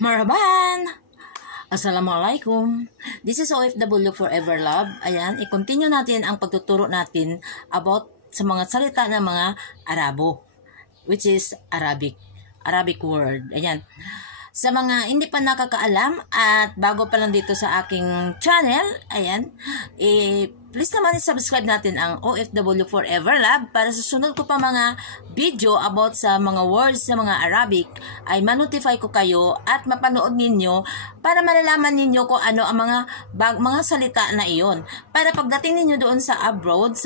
Marhaban! Assalamualaikum. This is OFW Forever Love. Ayan, i-continue natin ang pagtuturo natin about sa mga salita ng mga Arabo, which is Arabic word. Ayan. Sa mga hindi pa nakakaalam at bago pa lang dito sa aking channel, ayan, please naman i-subscribe natin ang OFW Forever Love para sa sunod ko pa mga video about sa mga words sa mga Arabic ay ma-notify ko kayo at mapanood ninyo para malalaman ninyo kung ano ang mga salita na iyon. Para pagdating ninyo doon sa abroad,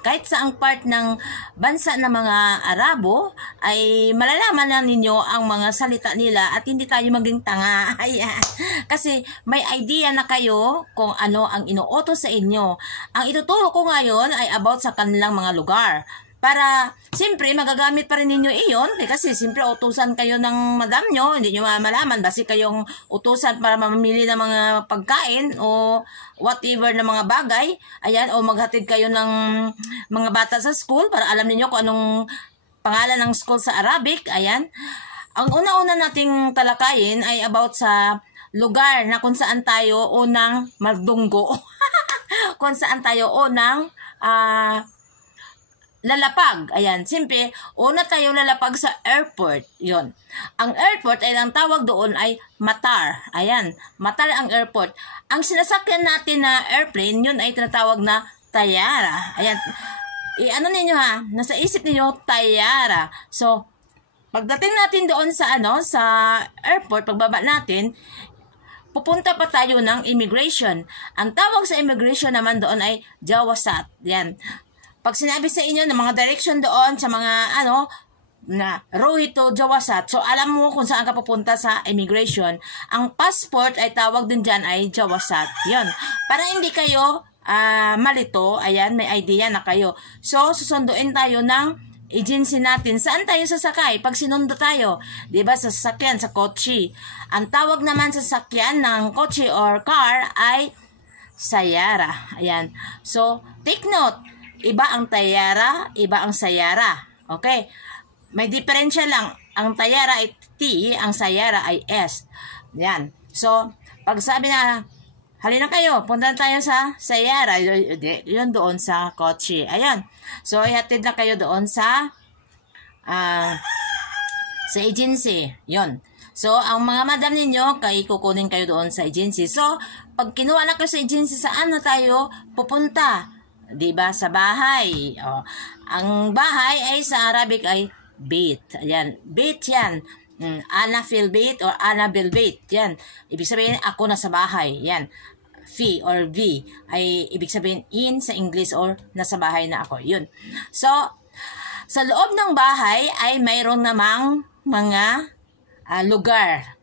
kahit saang part ng bansa ng mga Arabo, ay malalaman na ninyo ang mga salita nila at hindi tayo maging tanga. Kasi may idea na kayo kung ano ang inuutos sa inyo. Ang ituturo ko ngayon ay about sa kanilang mga lugar. Para, siyempre, magagamit pa rin ninyo iyon. Kasi, siyempre, utusan kayo ng madam nyo. Hindi nyo malaman. Basi kayong utusan para mamili ng mga pagkain o whatever na mga bagay. Ayan, o maghatid kayo ng mga bata sa school para alam niyo kung anong pangalan ng school sa Arabic. Ayan. Ang una-una nating talakayin ay about sa lugar na kung saan tayo unang magdunggo. Kung saan tayo unang lalapag. Ayan, simple, una tayo lalapag sa airport. Yon. Ang airport ay ang tawag doon ay matar. Ayan, matar ang airport. Ang sinasakyan natin na airplane, yun ay tinatawag na tayara. Ayan, ano ninyo ha, nasa isip ninyo, tayara. So, pagdating natin doon sa sa airport, pagbaba natin, pupunta pa tayo ng immigration. Ang tawag sa immigration naman doon ay jawasat. Yan. Pag sinabi sa inyo ng mga direction doon sa mga na road to jawasat, so alam mo kung saan ka pupunta sa immigration. Ang passport ay tawag din dyan ay jawasat. Yan. Para hindi kayo malito, ayan, may idea na kayo. So, susunduin tayo ng agency natin. Saan tayo sasakay? Pag sinundo tayo, di ba, sa sasakyan, sa kotse. Ang tawag naman sa sasakyan ng kotse or car ay sayara. Ayan. So, take note. Iba ang tayara, iba ang sayara. Okay? May diferensya lang. Ang tayara ay T, ang sayara ay S. Ayan. So, pag sabi na, halina kayo, punta tayo sa sayara. Yun doon sa kotse. Ayan. So, ihatid na kayo doon sa agency. Yun. So, ang mga madam ninyo, kukunin kayo doon sa agency. So, pag kinuha na kayo sa agency, saan na tayo pupunta? Diba? Sa bahay. O, ang bahay ay sa Arabic ay bait. Ayan. Bait yan. Ana fil bait or ana bil bait. Yan. Ibig sabihin, ako na sa bahay. Yan. Fi or V ay ibig sabihin in sa English or nasa bahay na ako. Yun. So, sa loob ng bahay ay mayroon namang mga lugar.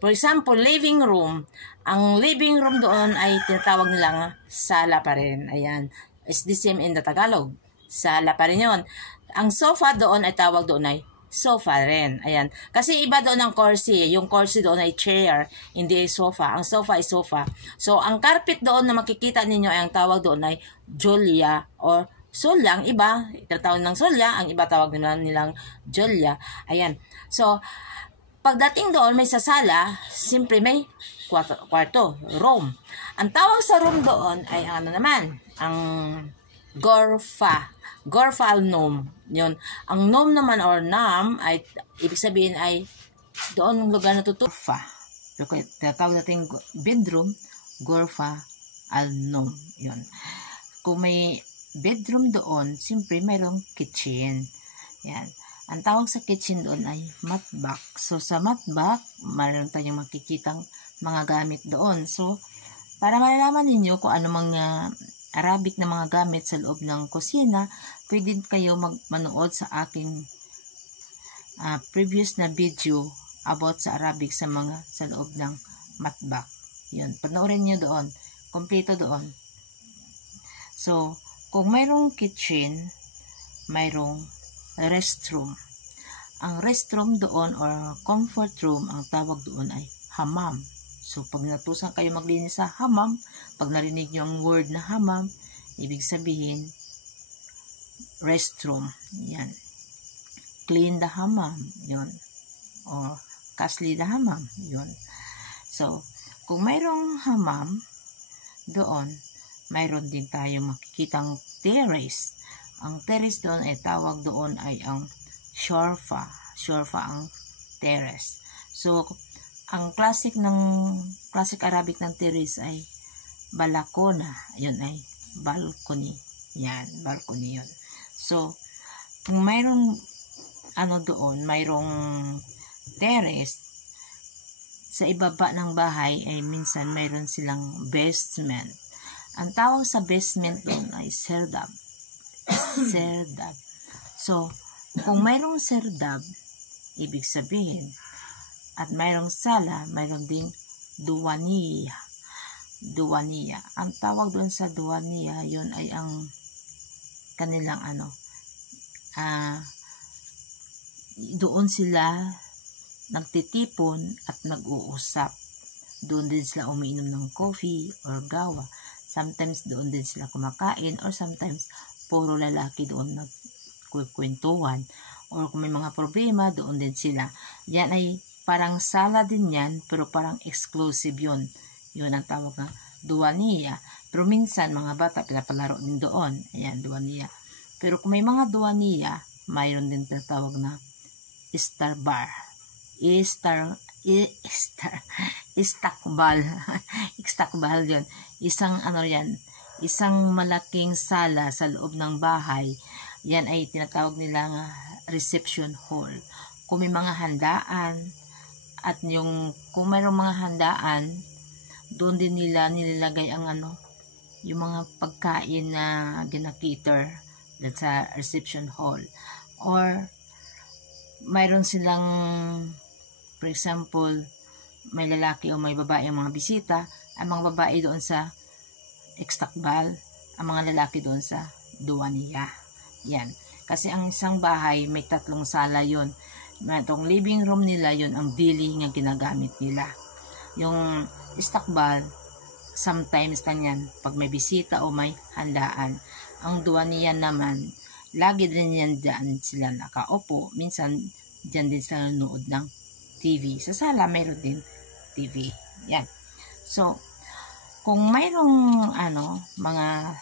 For example, living room. Ang living room doon ay tinatawag nilang sala pa rin. Ayan. It's the same in the Tagalog. Sala pa rin yun. Ang sofa doon ay tawag doon ay sofa rin. Ayan. Kasi iba doon ang kursi. Yung kursi doon ay chair, hindi ay sofa. Ang sofa ay sofa. So, ang carpet doon na makikita ninyo ay ang tawag doon ay Julia or Sulya. Ang iba, tinatawag ng Sulya. Ang iba tawag nilang Julia. Ayan. So, pagdating doon may sasala, simpre may kwarto, room. Ang tawag sa room doon ay ano naman, ang gorfa. Gorfa al-nom. Yun. Ang nom naman or nam ay ibig sabihin ay doon ng lugar na tutufa. So, tinatawag natin bedroom, gorfa al-nom. Yun. Kung may bedroom doon, simpre mayroong kitchen. Yan. Ang tawag sa kitchen doon ay matbak. So, sa matbak, mayroon tayong makikitang mga gamit doon. So, para malalaman ninyo kung ano mga Arabic na mga gamit sa loob ng kusina, pwede kayo manood sa aking previous na video about sa Arabic sa loob ng matbak. Yun, panoorin nyo doon. Kompleto doon. So, kung mayroong kitchen, mayroong restroom. Ang restroom doon or comfort room, ang tawag doon ay hammam. So, pag natusan kayo maglinis sa hammam, pag narinig nyo ang word na hammam, ibig sabihin, restroom. Yan. Clean the hammam. Yun. Or Kasli na hamam. Yun. So, kung mayroong hamam doon, mayroon din tayo makikitang terrace. Ang terrace doon ay tawag doon ay ang shorfa. Shorfa ang terrace. So, ang classic Arabic ng terrace ay balakona. Yun ay balcony. Yan, balcony yun. So, kung mayroong doon, mayroong terrace, sa ibaba ng bahay ay minsan mayroon silang basement. Ang tawag sa basement doon ay serdab. Serdab. So, kung mayroong serdab, ibig sabihin, at mayroong sala, mayroon ding duwaniya. Duwaniya. Ang tawag doon sa duwaniya, yun ay ang kanilang doon sila nagtitipon at nag-uusap. Doon din sila umiinom ng coffee or gawa. Sometimes doon din sila kumakain or sometimes puro lalaki doon nagkukwentuhan. Or kung may mga problema, doon din sila. Yan ay parang sala din yan, pero parang exclusive yun. Yun ang tawag na duwaniya. Pero minsan, mga bata, pinapalaro din doon. Ayan, duwaniya. Pero kung may mga duwaniya, mayroon din tinatawag na Star bar. Istakbal. Istakbal yun. Isang malaking sala sa loob ng bahay. Yan ay tinatawag nila nga reception hall. Kung may mga handaan, at kung mayroong mga handaan, doon din nila nilalagay ang yung mga pagkain na ginakater sa reception hall. Or mayroon silang, for example, may lalaki o may babae ang mga bisita, ang mga babae doon sa istakbal, ang mga lalaki doon sa duwaniya. Yan. Kasi ang isang bahay may 3 sala yon. Itong living room nila, yon ang daily nga ginagamit nila. Yung istakbal, sometimes kanyan, pag may bisita o may handaan. Ang duwaniya naman, lagi din yan dyan sila nakaupo. Minsan, dyan din sila nanonood ng TV. Sa sala, mayroon din TV. Yan. So, kung mayroong mga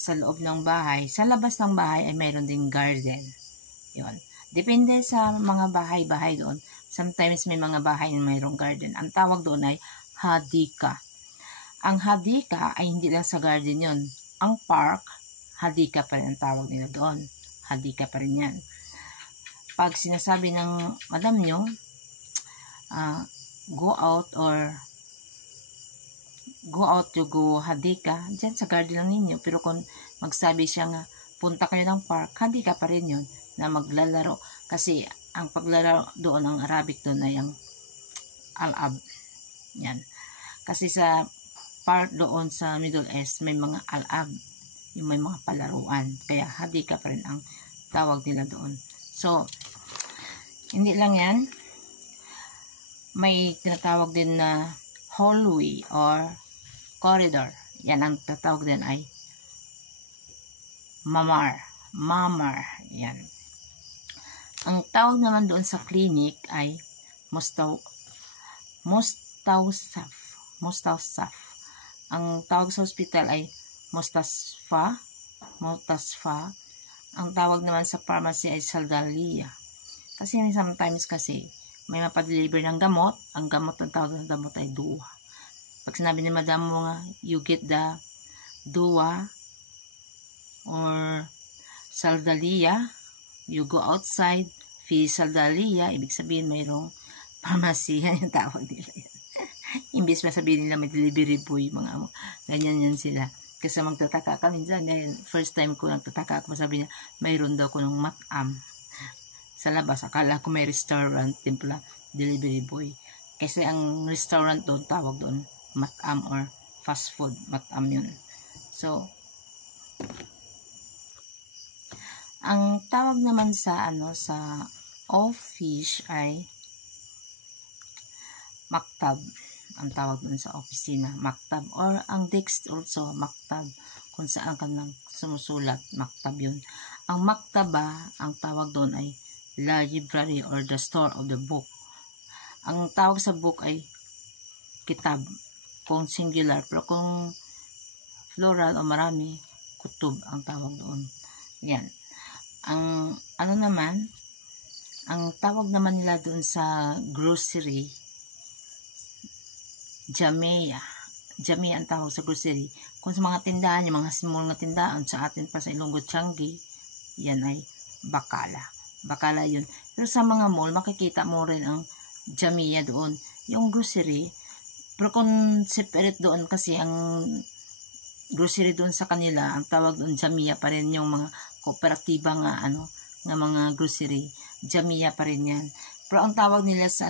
sa loob ng bahay, sa labas ng bahay ay mayroon din garden. Yun. Depende sa mga bahay-bahay doon. Sometimes may mga bahay na mayroong garden. Ang tawag doon ay hadika. Ang hadika ay hindi lang sa garden yun. Ang park, hadika pa rin ang tawag nila doon. Hadika pa rin yan. Pag sinasabi ng madam nyo, go out to go hadika, dyan sa garden lang ninyo. Pero kung magsabi siya nga, punta kayo ng park, hadika pa rin yun na maglalaro. Kasi ang paglalaro doon, ang Arabic doon ay ang al-ab. Yan. Kasi sa park doon sa Middle East, may mga al-ab. Yung may mga palaruan. Kaya hadika pa rin ang tawag nila doon. So, hindi lang yan. May tinatawag din na hallway or corridor. Yan ang tatawag din ay mamar. Yan. Ang tawag naman doon sa clinic ay mustawsaf. Ang tawag sa hospital ay mustasfa. Ang tawag naman sa pharmacy ay saldaliya. Kasi sometimes kasi may mapadeliver ng gamot. Ang gamot, ang tawag ng gamot ay duwa. Pag sinabi ni madam mo nga, you get the duwa or saldaliya, you go outside, fi saldaliya, ibig sabihin mayroong pharmacy, yan yung tawag nila yan. Imbis pa sabihin nila may delivery boy, mga ganyan yan sila. Kasi magtataka ka minsan, first time ko nagtataka ako, sabi niya, mayroon daw ko ng matam sa labas. Akala ko may restaurant, timpla, delivery boy. Kasi ang restaurant doon, tawag doon, matam or fast food, matam yun. So, ang tawag naman sa sa office ay maktab. Ang tawag doon sa opisina, maktab. Or ang desk also, maktab. Kung saan ka nang sumusulat, maktab yun. Ang maktaba, ang tawag doon ay library or the store of the book. Ang tawag sa book ay kitab kung singular, pero kung plural o marami, kutub ang tawag doon. Yan. Ang ano naman, ang tawag naman nila doon sa grocery, Jamia. Jamia ang tawag sa grocery. Kung sa mga tindahan, yung mga small na tindahan, sa atin pa sa Ilonggo, Tiangge, yan ay bakala. Bakala yun. Pero sa mga mall, makikita mo rin ang Jamia doon. Yung grocery, pero kung separate doon kasi ang grocery doon sa kanila, ang tawag doon Jamia pa rin, yung mga kooperatiba nga nga mga grocery, Jamia pa rin yan. Pero ang tawag nila sa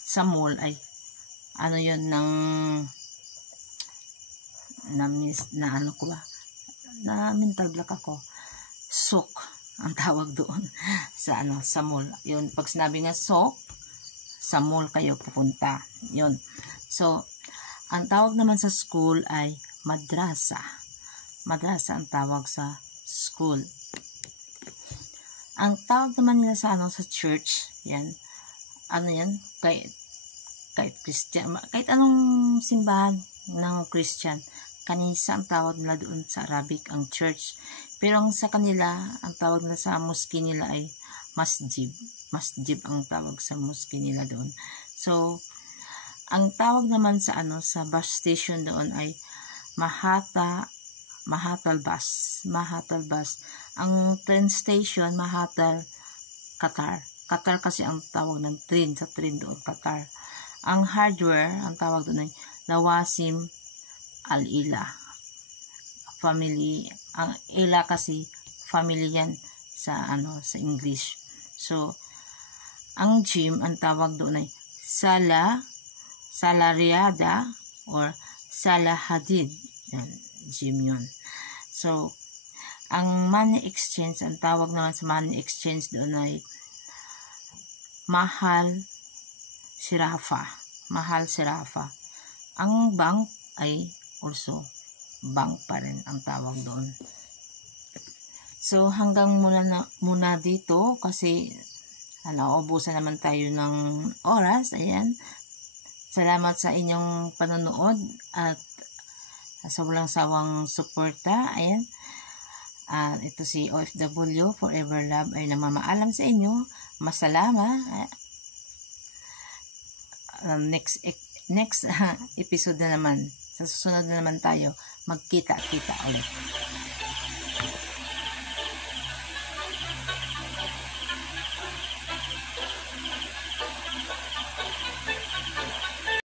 sa mall ay yun ng na mental block ako. Souk ang tawag doon sa sa mall. Yun, pag sinabi nga souk, sa mall kayo pupunta. Yun. So, ang tawag naman sa school ay madrasa. Madrasa ang tawag sa school. Ang tawag naman nila sa sa church, yan. Yan? Kahit Christian, kahit anong simbahan ng Christian, kanisa ang tawag nila doon sa Arabic, ang church. Pero sa kanila, ang tawag nila sa mosque nila ay masjid. Masjid ang tawag sa mosque nila doon. So, ang tawag naman sa sa bus station doon ay Mahatal bus. Mahatal bus. Ang train station, Mahatal, Qatar. Qatar kasi ang tawag ng train, sa train doon, Qatar. Ang hardware, ang tawag doon ay Lawasim Al-Ila. Family, ang Ila kasi family yan sa sa English. So, ang gym, ang tawag doon ay Salariada or Salah Hadid. Yan, gym yun. So, ang money exchange, ang tawag naman sa money exchange doon ay Mahal Sirafa. Mahal Sirafa. Ang bank ay also bank pa rin ang tawag doon. So, hanggang muna dito kasi ubusan naman tayo ng oras. Ayan. Salamat sa inyong panonood at sa walang sawang suporta. Ayan. Ito si OFW Forever Love ay namamaalam sa inyo. Masalama. Next episode na naman. Sa susunod na naman tayo magkita-kita ulit.